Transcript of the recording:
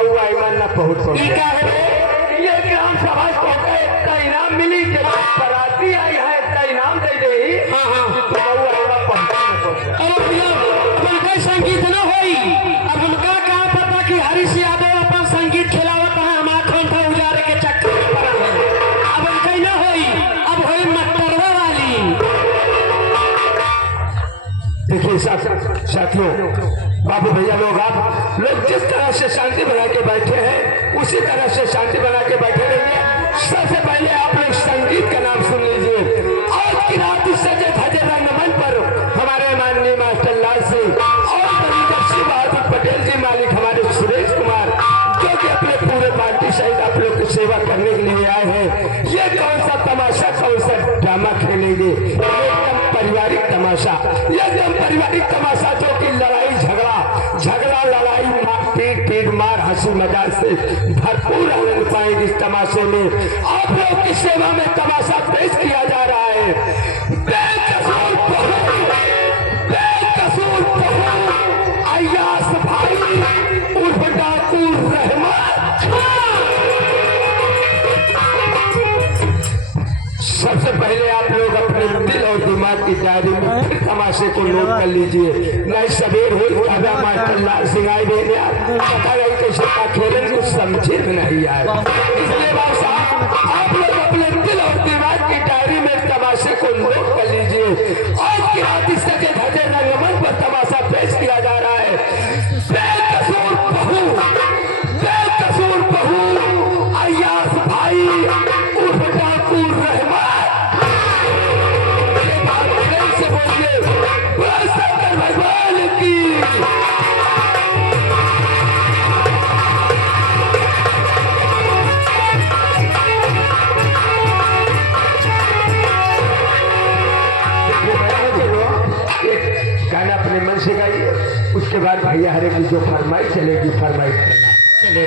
मऊआ ईमान न पहुंच ये क्या है? ये ग्राम सभा को इतना इनाम मिली जब बराती आई है इतना इनाम दे दे हाँ हाँ मऊआ ईमान पहुंच। अरे भैया उनका संगीत न होई। अब उनका क्या पता कि हरीश यादव अपन संगीत खिलावत है हमारा ठोंठा उजारे के चक्कर में पड़ा है। अब उनका न होई, अब होई मटरवा वाली। देखिए साथियों, बाबू भैया लोग जिस तरह से शांति बना के बैठे हैं उसी तरह से शांति बना के बैठे रहिए। सबसे पहले आप लोग संगीत का नाम सुन लीजिए। आज की रात सजे धजे रंगमंच पर हमारे माननीय मास्टर लाल सिंह और श्री बहादुर पटेल जी मालिक हमारे सुरेश कुमार जो कि अपने पूरे पार्टी सहित आप लोग की सेवा करने के लिए आए हैं। ये कौन सा तमाशा कौन सा ड्रामा खेलेंगे? एकदम पारिवारिक तमाशा, एकदम पारिवारिक तमाशा जो कि लड़ाई झगड़ा लड़ाई पीट मार हंसी मजाक से भरपूर आनंद पाएंगे। इस तमाशे में आप लोग की सेवा में तमाशा पेश किया जा रहा है। बेकसूर बहू अय्यास भाई उर्फ डाकू रहमान। सबसे पहले आप लोग अपने दिल और दिमाग की डायरी में फिर तमाशे को नोट कर लीजिए। नहीं सवेर हो मास्टर लाल सिंह आए पता नहीं कैसे का खेलें कुछ समझे नहीं आए। इसलिए आप लोग अपने दिल और दिमाग की डायरी में तमाशे को नोट कर लीजिए। आज की रात इस सजे धजे रंगमंच पर तमाशा पेश किया जा रहा है। बेकसूर बहू अय्यास भाई उर्फ डाकू रहमान। भगवान की गाना अपने मन से गाइए। उसके बाद भैया हरे की जो फरमाइश चलेगी फरमाइश करना चले।